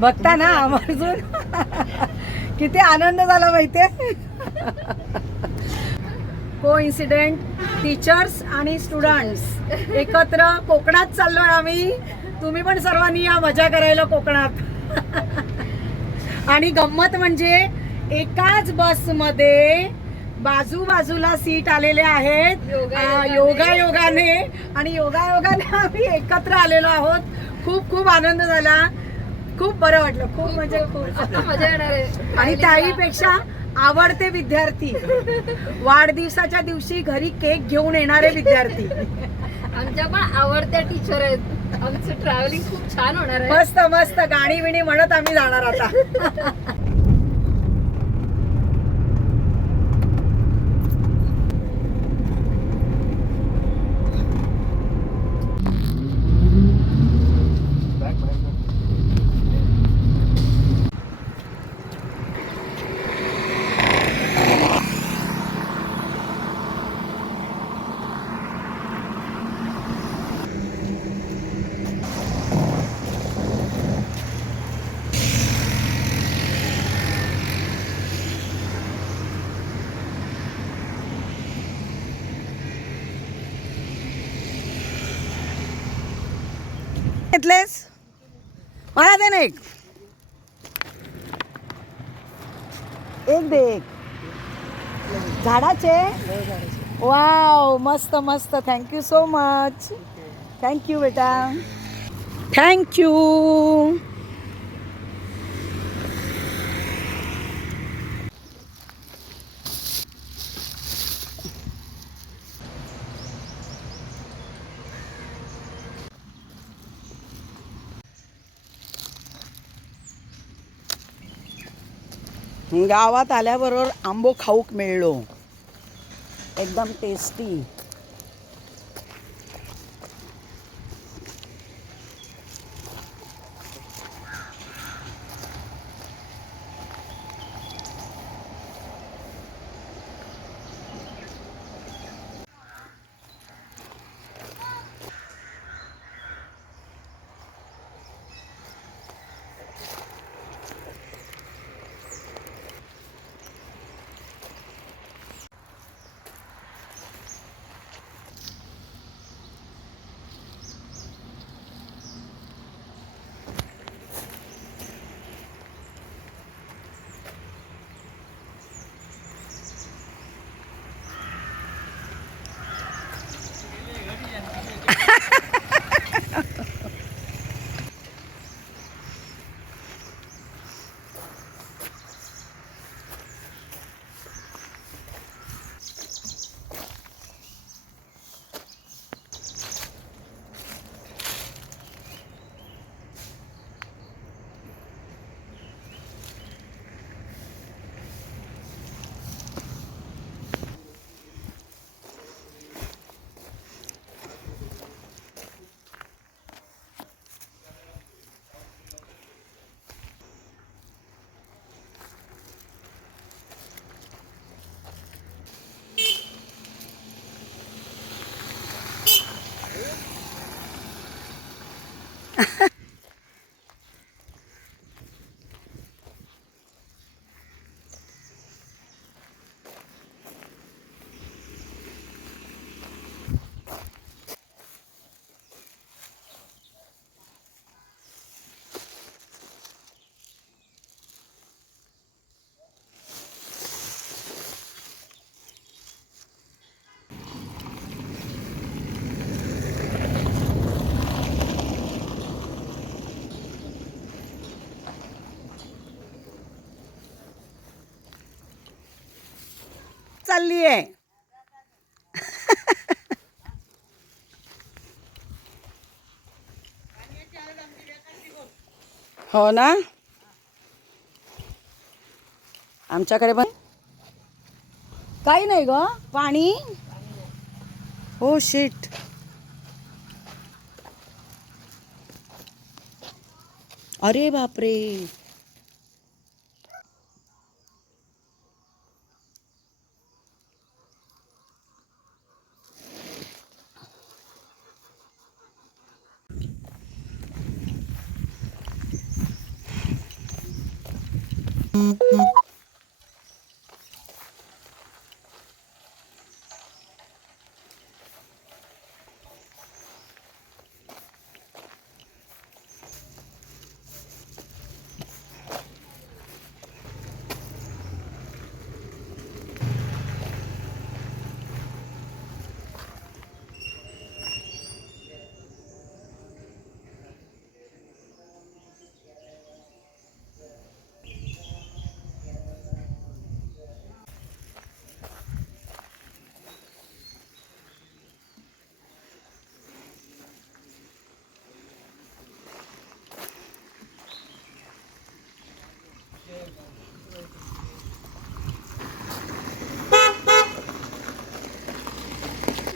बघता ना आवर्जून किती आनंद झाला माहितीये. को इन्सिडेंट टीचर्स आणि स्टुडंट्स एकत्र कोकणात चाललोय आम्ही. तुम्ही पण सर्वांनी या मजा करायला कोकणात. आणि गंमत म्हणजे एकाच बसमध्ये बाजूबाजूला सीट आलेले आहेत योगायोगाने आणि योगायोगाने आम्ही एकत्र आलेलो आहोत. खूप खूप आनंद झाला, खूप बरं वाटलं, खूप म्हणजे खूप मजा येणार आहे. आणि त्याहीपेक्षा आवडते विद्यार्थी, वाढदिवसाच्या दिवशी घरी केक घेऊन येणारे विद्यार्थी, आमच्या पण आवडत्या टीचर आहेत. आमचं ट्रॅव्हलिंग खूप छान होणार आहे. मस्त मस्त गाणी बिणी म्हणत आम्ही जाणार आता. घेतलेस मला दे ना एक दे एक झाडाचे. वाव मस्त मस्त, थँक्यू सो मच. थँक्यू बेटा, थँक्यू. गावात आल्याबरोबर आंबो खाऊक मिळलो, एकदम टेस्टी. चालली आहे. हो ना, आमच्याकडे पण काही नाही ग पाणी. हो शिट. अरे बापरे.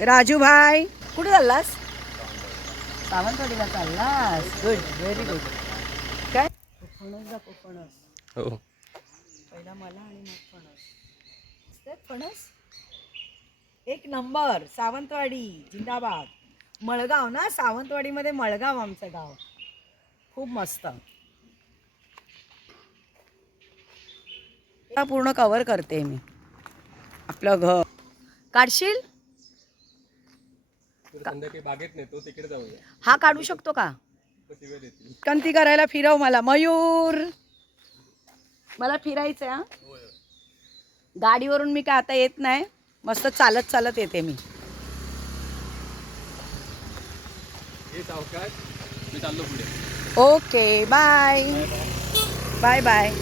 राजू भाई कुठे चाललास? सावंतवाडीला चाललास. Good, very good. काय फणस दाखव, फणस. हो. पहिला मला आणि मग फणस. फणस एक नंबर. सावंतवाडी जिंदाबाद. मळगाव ना, सावंतवाडीमध्ये मळगाव आमचं गाव. खूप मस्त. पूर्ण कव्हर करते मी आपलं घर. काढशील? संध्याकाळी बागेत नेतो, तिकडे जाऊया. हा काढू शकतो का? शिवाय देतील. कंती करायला फिरव मला. मयूर, मला फिरायचं आहे. हा, गाडीवरून मी काय आता येत नाही. मस्त चालत चालत येते मी. हे सावकाश, मी चाललो पुढे. Okay, bye bye bye.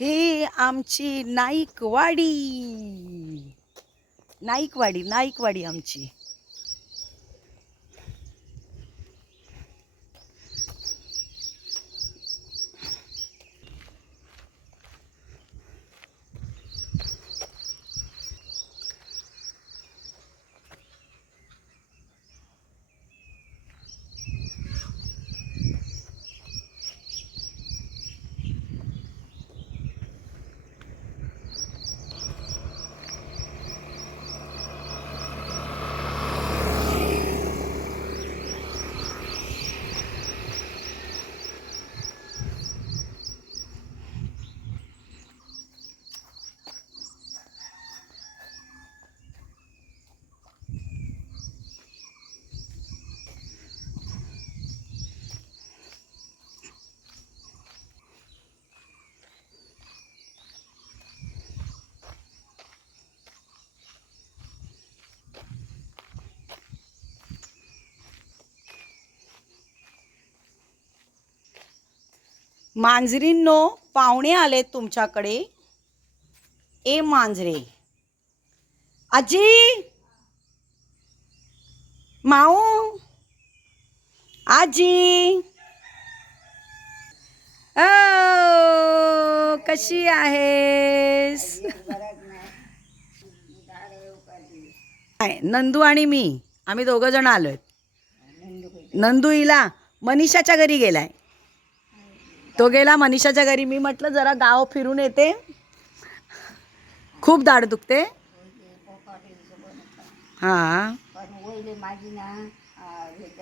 ही आमची नाईकवाडी. नाईकवाडी, नाईकवाडी आमची. मांजरींनो, पाहुणे आलेत तुमच्याकडे. ए मांजरे, आजी, माऊ, आजी, कशी आहेस? नंदू आणि मी, आम्ही दोघं जण आलोय. नंदू हिला मनीषाच्या घरी गेलाय. तो गेला मनीषाच्या घरी. मी म्हटलं जरा गाव फिरून येते, खूप दाढ दुखते. हा, माझी ना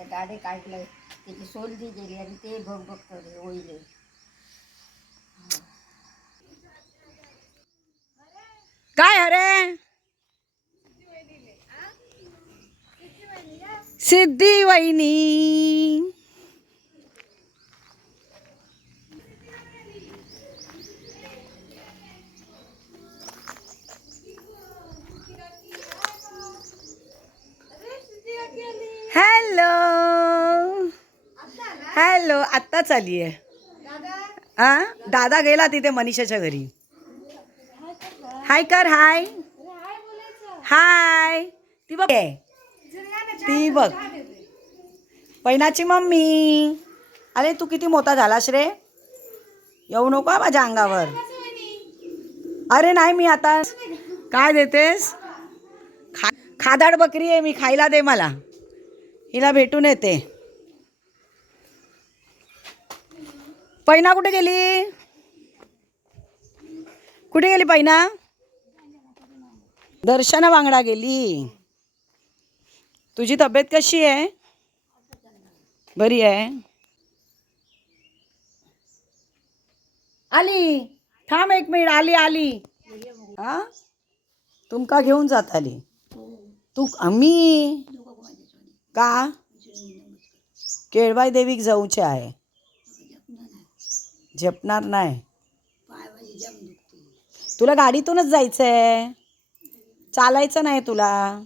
दाढे काढलंय, त्याची सोलदी गेली आणि ते बघ बघतो रे ओईले. काय अरे सिद्धी वहिनी. हॅलो हॅलो, आत्ताच आली आहे. हा, दादा गेला तिथे मनीषाच्या घरी. हाय कर, हाय हाय. ती बघ, ती बघ पैनाची मम्मी. अरे तू किती मोठा झालास रे, येऊ नको हा माझ्या अंगावर. अरे नाही, मी आता काय देतेस? खादाड बकरी आहे मी, खायला दे मला. हिला भेटून येते. पैना कुठे गेली? कुठे गेली पैना? दर्शना वांगडा गेली. तुझी तब्येत कशी आहे? बरी आहे. आली, थांब एक मिनिट. आली आली. हा, तुमका घेऊन जात आली तू. आम्ही का केळबाई देवीक जाऊचे आहे? झेपणार नाही. तुला गाडीतूनच जायचंय, चालायचं नाही तुला.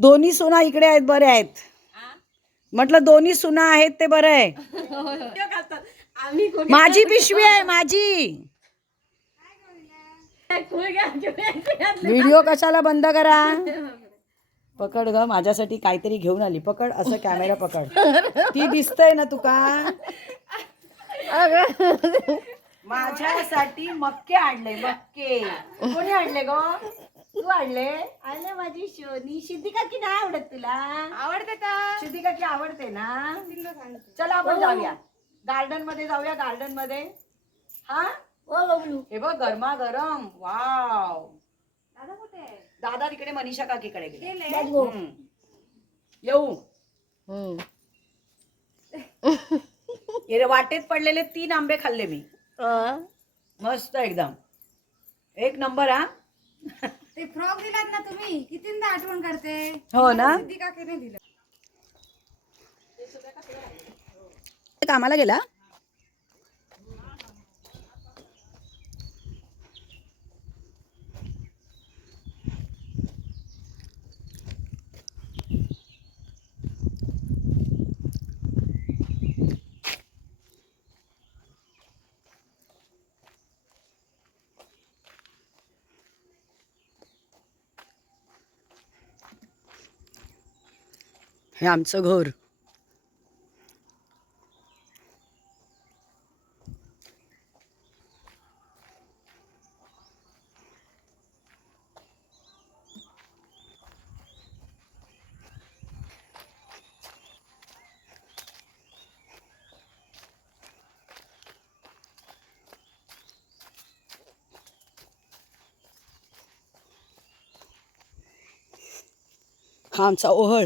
दोन्ही सुना इकडे आहेत, बरे आहेत म्हटलं. दोन्ही सुना आहेत ते बरं आहे. माझी पिशवी आहे माझी. व्हिडिओ कशाला बंद करा. पकड ग, माझ्यासाठी काहीतरी घेऊन आली. पकड, असं कॅमेरा पकड. ती दिसतंय ना तुका? माझ्यासाठी मक्के आणले. मक्के कोणी आणले ग? तू आणले? आणले माझी शोनी. सिद्धी काकी नाही आवडत तुला? आवडते का? सिद्धी काकी आवडते ना? चला आपण जाऊया गार्डन मध्ये, जाऊया गार्डन मध्ये. हा, हे बघ गरमा गरम. वाव. दादा कुठे आहे? दादा तिकडे मनीषा काकीकडे गेले. येऊ. वाटेत पडलेले 3 आंबे खाल्ले मी. मस्त एकदम एक नंबर. हा, ते फ्रॉक दिलात ना तुम्ही, कितींदा आठवण करते. हो ना. सिद्धी काकीने दिलं. कामाला गेला. हे आमचं घर. हा आमचा ओहळ.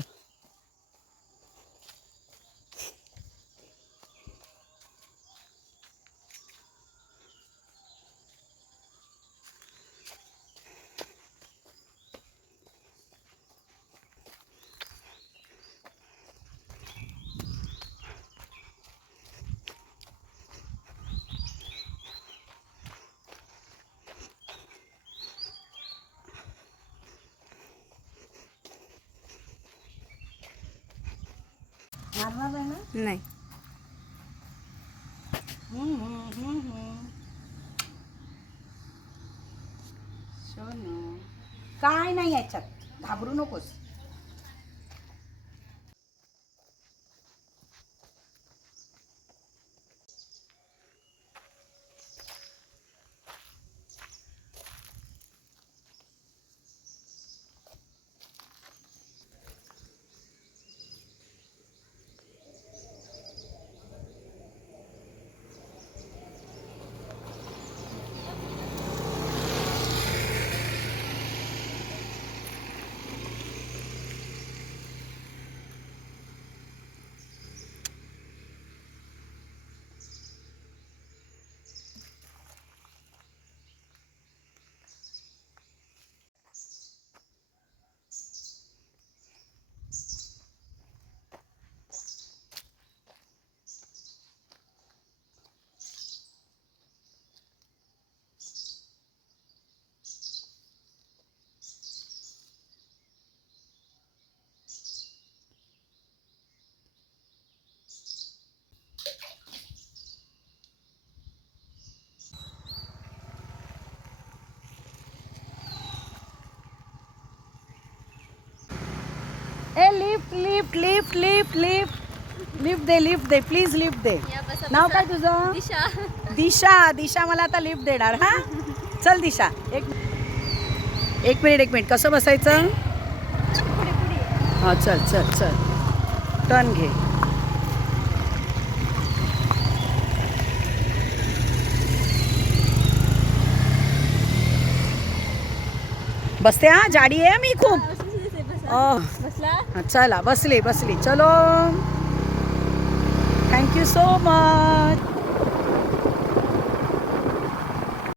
नाही. काय नाही याच्यात, घाबरू नकोस. ए lift lift lift lift lift lift दे प्लीज लिफ्ट दे. नाव काय तुझं? दिशा. दिशा. दिशा मला आता लिफ्ट देणार. हा चल दिशा. एक मिनिट कसं बसायचं? हा चल चल चल टर्न घे. बसते. हा जाडी आहे मी खूप. बसला. चला बसली चलो. Thank you so much.